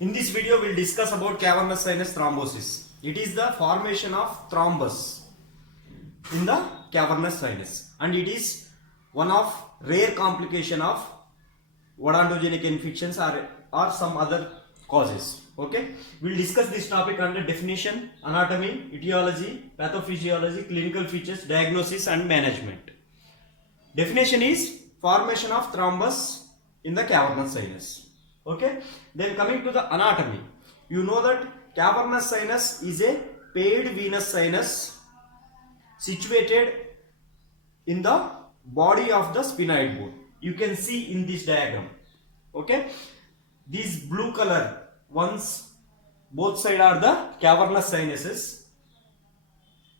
In this video, we will discuss about cavernous sinus thrombosis. It is the formation of thrombus in the cavernous sinus, and it is one of rare complication of odontogenic infections or some other causes. Okay, we will discuss this topic under definition, anatomy, etiology, pathophysiology, clinical features, diagnosis and management. Definition is formation of thrombus in the cavernous sinus. Okay, then coming to the anatomy, you know that cavernous sinus is a paired venous sinus situated in the body of the sphenoid bone. You can see in this diagram. Okay, these blue color ones, both sides are the cavernous sinuses.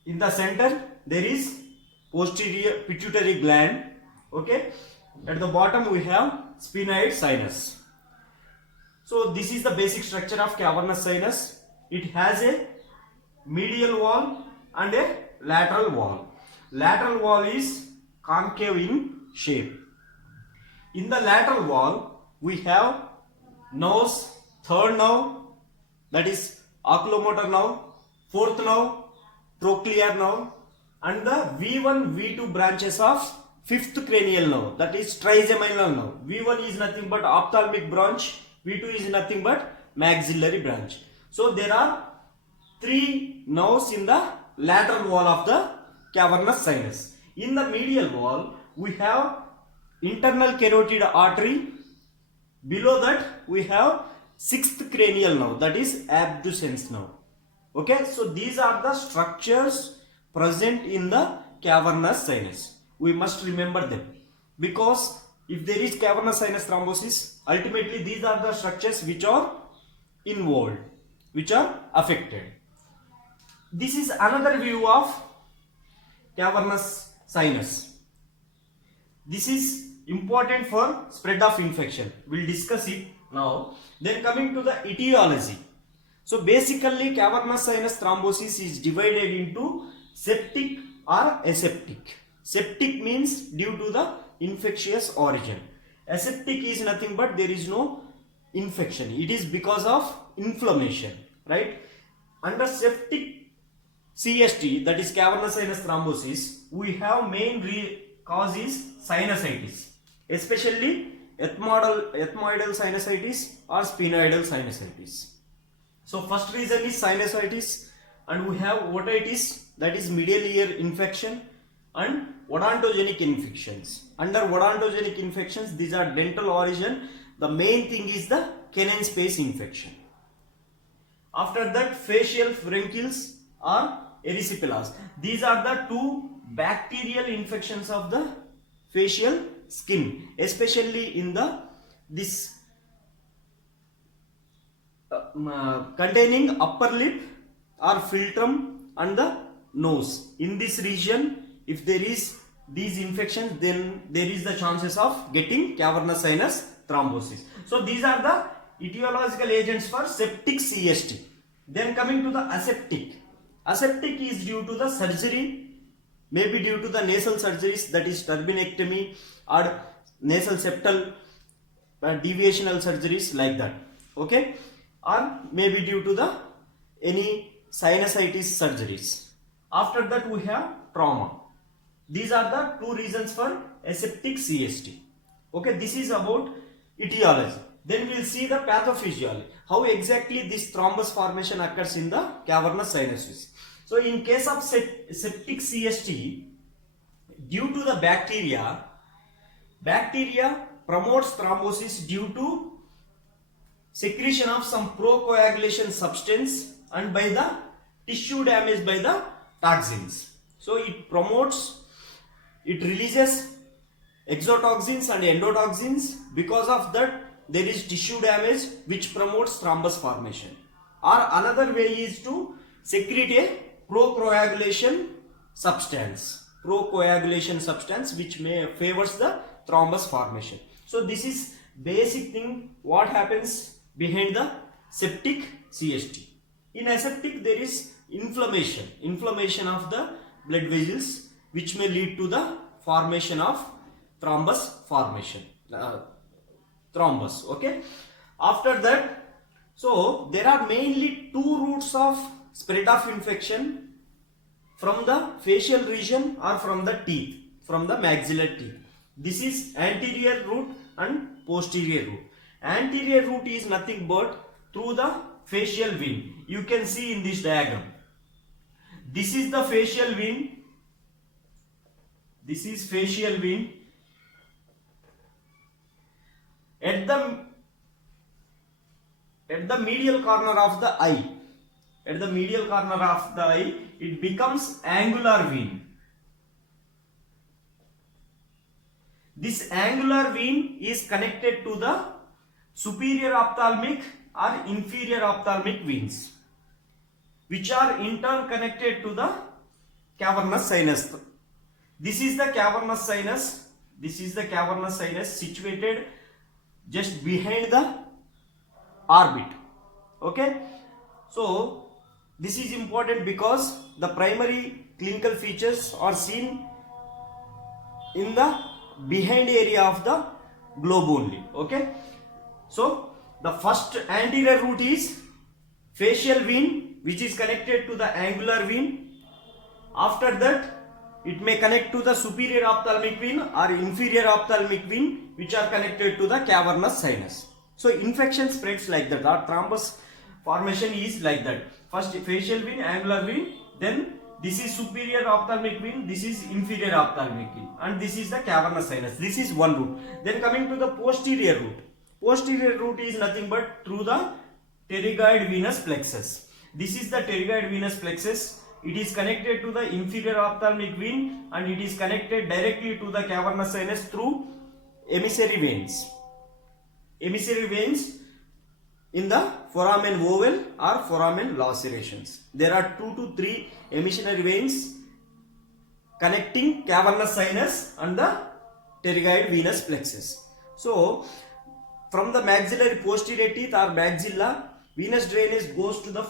In the center there is posterior pituitary gland. Okay, at the bottom we have sphenoid sinus. So this is the basic structure of cavernous sinus. It has a medial wall and a lateral wall. Lateral wall is concave in shape. In the lateral wall we have nerves, third nerve, that is oculomotor nerve, fourth nerve, trochlear nerve, and the V1, V2 branches of fifth cranial nerve, that is trigeminal nerve. V1 is nothing but ophthalmic branch, V2 is nothing but maxillary branch. So there are three nerves in the lateral wall of the cavernous sinus. In the medial wall we have internal carotid artery. Below that we have sixth cranial nerve, that is abducens nerve. Okay, so these are the structures present in the cavernous sinus. We must remember them, because if there is cavernous sinus thrombosis, ultimately these are the structures which are involved, which are affected. This is another view of cavernous sinus. This is important for spread of infection. We will discuss it now. Then coming to the etiology. So basically cavernous sinus thrombosis is divided into septic or aseptic. Septic means due to the infectious origin. Aseptic is nothing but there is no infection. It is because of inflammation, right? Under septic CST, that is cavernous sinus thrombosis, we have main cause is sinusitis, especially ethmoidal sinusitis or sphenoidal sinusitis. So first reason is sinusitis, and we have otitis, that is middle ear infection, and odontogenic infections. Under odontogenic infections, these are dental origin. The main thing is the canine space infection. After that, facial furuncles or erysipelas. These are the two bacterial infections of the facial skin, especially in the containing upper lip or philtrum and the nose. In this region, if there is these infections, then there is the chances of getting cavernous sinus thrombosis. So these are the etiological agents for septic CST. Then coming to the aseptic. Aseptic is due to the surgery, maybe due to the nasal surgeries, that is turbinectomy or nasal septal deviational surgeries like that. Okay, or maybe due to the any sinusitis surgeries. After that we have trauma. These are the two reasons for aseptic CST. Okay, this is about etiology. Then we will see the pathophysiology, how exactly this thrombus formation occurs in the cavernous sinuses. So in case of septic CST, due to the bacteria promotes thrombosis due to secretion of some procoagulation substance and by the tissue damage by the toxins. So it releases exotoxins and endotoxins. Because of that, there is tissue damage which promotes thrombus formation. Or another way is to secrete a procoagulation substance which may favors the thrombus formation. So this is basic thing what happens behind the septic CST. In aseptic there is inflammation of the blood vessels, which may lead to the formation of thrombus. Okay, after that So there are mainly two routes of spread of infection, from the facial region or from the teeth, from the maxillary teeth. This is anterior route and posterior route. Anterior route is nothing but through the facial vein. You can see in this diagram. This is the facial vein. This is facial vein. At the medial corner of the eye, it becomes angular vein. This angular vein is connected to the superior ophthalmic or inferior ophthalmic veins, which are in turn connected to the cavernous sinus. This is the cavernous sinus. Situated just behind the orbit. Okay. So this is important because the primary clinical features are seen in the behind area of the globe only. Okay. So the first anterior route is facial vein, which is connected to the angular vein. After that, it may connect to the superior ophthalmic vein or inferior ophthalmic vein, which are connected to the cavernous sinus. So infection spreads like that. Our thrombus formation is like that. First facial vein, angular vein, then this is superior ophthalmic vein, this is inferior ophthalmic vein, and this is the cavernous sinus. This is one route. Then coming to the posterior route. Posterior route is nothing but through the pterygoid venous plexus. This is the pterygoid venous plexus. It is connected to the inferior ophthalmic vein and it is connected directly to the cavernous sinus through emissary veins. Emissary veins in the foramen oval or foramen lacerations. There are 2 to 3 emissary veins connecting cavernous sinus and the pterygoid venous plexus. So from the maxillary posterior teeth or maxilla, venous drainage goes to the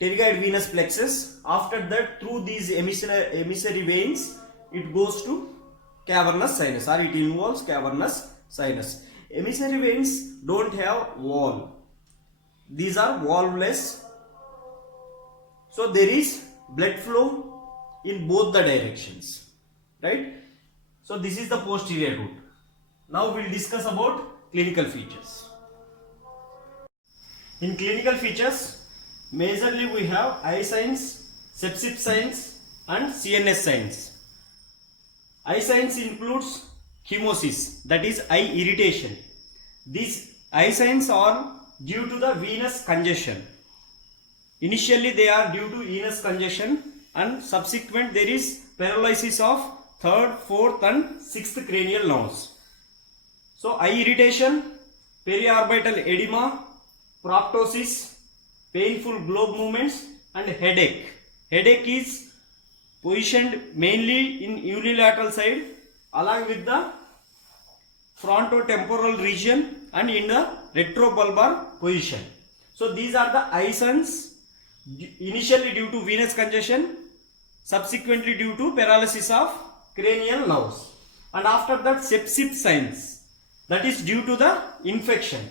pterygoid venous plexus. After that, through these emissary veins, it goes to cavernous sinus or it involves cavernous sinus. Emissary veins don't have wall. These are valveless. So there is blood flow in both the directions. Right? So this is the posterior route. Now we will discuss about clinical features. In clinical features, majorly we have eye signs, sepsis signs and CNS signs. Eye signs includes chemosis, that is eye irritation. These eye signs are due to the venous congestion. Initially they are due to venous congestion and subsequent there is paralysis of 3rd, 4th and 6th cranial nerves. So eye irritation, periorbital edema, proptosis, painful globe movements and headache. Headache is positioned mainly in unilateral side along with the frontotemporal region and in the retrobulbar position. So these are the eye signs, initially due to venous congestion, subsequently due to paralysis of cranial nerves, and after that sepsis signs, that is due to the infection.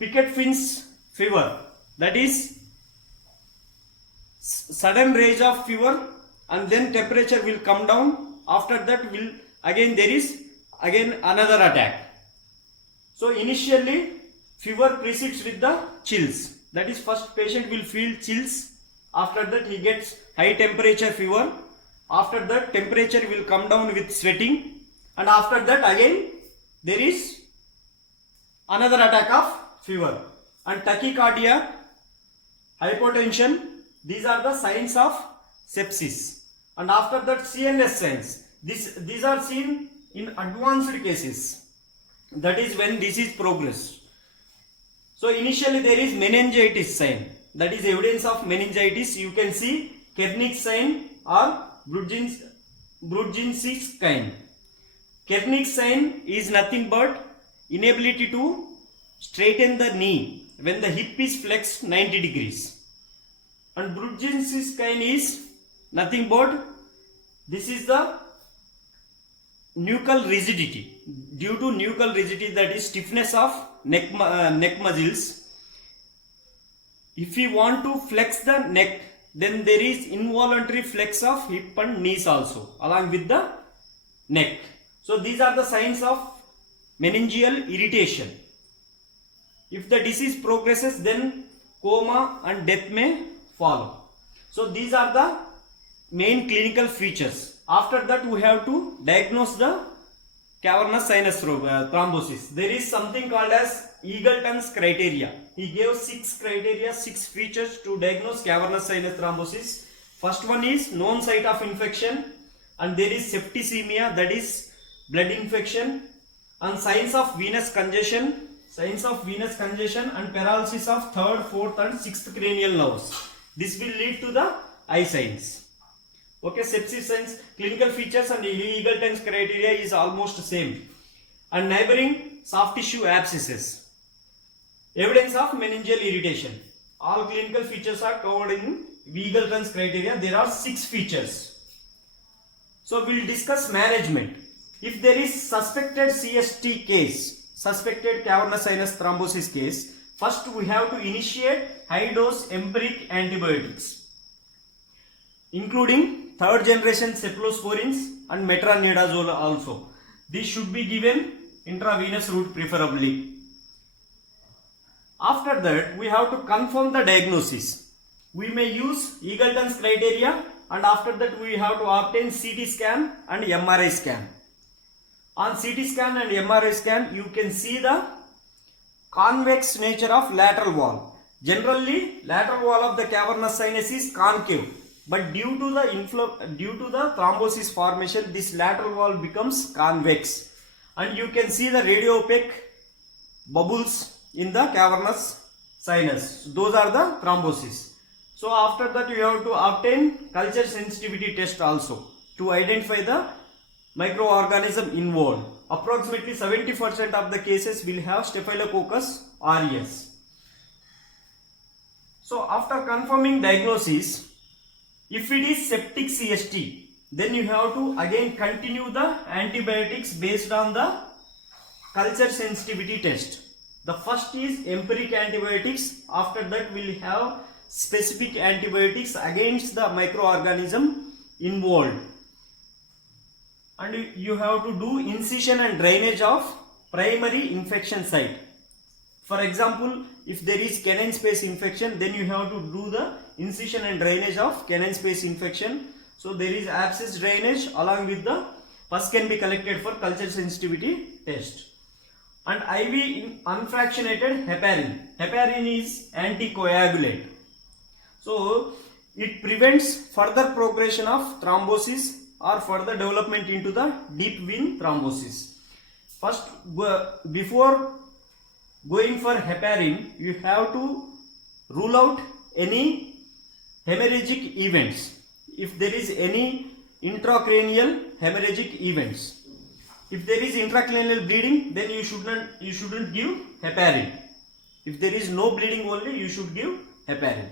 Picket-Finch fever, that is sudden rise of fever and then temperature will come down. After that there is another attack. So initially fever precedes with the chills, that is first patient will feel chills, after that he gets high temperature fever, after that temperature will come down with sweating, and after that again there is another attack of fever, and tachycardia, hypotension, these are the signs of sepsis. And after that CNS signs, these are seen in advanced cases, that is when disease progress. So initially there is meningitis sign, that is evidence of meningitis. You can see Cavernous sign or Bruggensi's sign. Cavernous sign is nothing but inability to straighten the knee when the hip is flexed 90 degrees. And Bruggensi's sign is nothing but, this is the nuchal rigidity. Due to nuchal rigidity, that is stiffness of neck muscles, If we want to flex the neck, then there is involuntary flex of hip and knees also along with the neck. So these are the signs of meningeal irritation. If the disease progresses, then coma and death may follow. So these are the main clinical features. After that, we have to diagnose the cavernous sinus thrombosis. There is something called as Eagleton's criteria. He gave 6 criteria, 6 features to diagnose cavernous sinus thrombosis. First one is known site of infection, and there is septicemia, that is blood infection, and signs of venous congestion, and paralysis of 3rd, 4th and 6th cranial nerves. This will lead to the eye signs. Okay, sepsis signs, clinical features and Eagleton's criteria is almost same. And neighboring soft tissue abscesses. Evidence of meningeal irritation. All clinical features are covered in Eagleton's criteria. There are 6 features. So we will discuss management. If there is suspected CST case, suspected cavernous sinus thrombosis case, first we have to initiate high dose empiric antibiotics, including 3rd generation cephalosporins and metronidazole also. These should be given intravenous route preferably. After that, we have to confirm the diagnosis. We may use Eagleton's criteria, and after that we have to obtain CT scan and MRI scan. On CT scan and MRI scan, you can see the convex nature of lateral wall. Generally, lateral wall of the cavernous sinus is concave, but due to the thrombosis formation, this lateral wall becomes convex, and you can see the radio-opaque bubbles in the cavernous sinus. Those are the thrombosis. So after that, you have to obtain culture sensitivity test also to identify the microorganism involved. Approximately 70% of the cases will have Staphylococcus aureus. So after confirming diagnosis, if it is septic CST, then you have to again continue the antibiotics based on the culture sensitivity test. The first is empiric antibiotics. After that, we will have specific antibiotics against the microorganism involved. And you have to do incision and drainage of primary infection site. For example, if there is canine space infection, then you have to do the incision and drainage of canine space infection. So there is abscess drainage along with the pus can be collected for culture sensitivity test. And IV unfractionated heparin. Heparin is anticoagulant. So it prevents further progression of thrombosis or further development into the deep vein thrombosis. First, before going for heparin, you have to rule out any hemorrhagic events. If there is any intracranial hemorrhagic events, if there is intracranial bleeding, then you shouldn't give heparin. If there is no bleeding only, you should give heparin.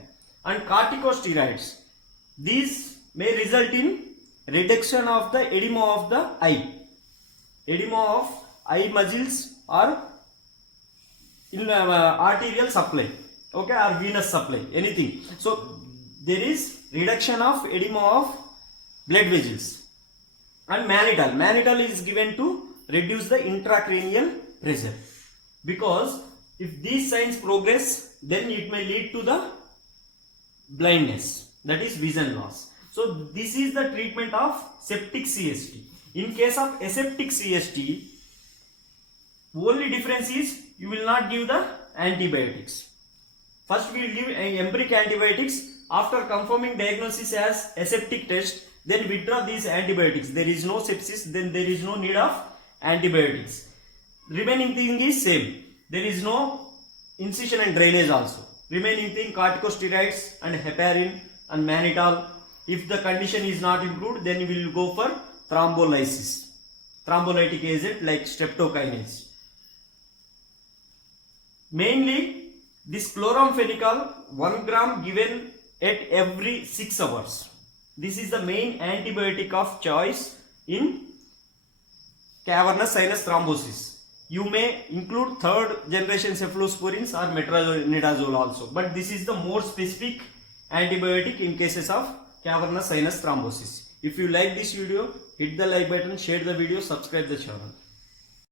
And corticosteroids, these may result in reduction of the edema of the eye, edema of eye muscles or in arterial supply, okay, or venous supply, anything. So there is reduction of edema of blood vessels. And mannitol is given to reduce the intracranial pressure, because if these signs progress, then it may lead to the blindness, that is vision loss. So this is the treatment of septic CST. In case of aseptic CST, only difference is you will not give the antibiotics. First we will give empiric antibiotics. After confirming diagnosis as aseptic test, then withdraw these antibiotics. There is no sepsis, then there is no need of antibiotics. Remaining thing is same. There is no incision and drainage also. Remaining thing corticosteroids and heparin and mannitol. If the condition is not improved, then we will go for thrombolysis, thrombolytic agent like streptokinase. Mainly this chloramphenicol 1 gram given at every 6 hours. This is the main antibiotic of choice in cavernous sinus thrombosis. you may include third generation cephalosporins or metronidazole also, but this is the more specific antibiotic in cases of cavernous sinus thrombosis. If you like this video, hit the like button, share the video, subscribe the channel.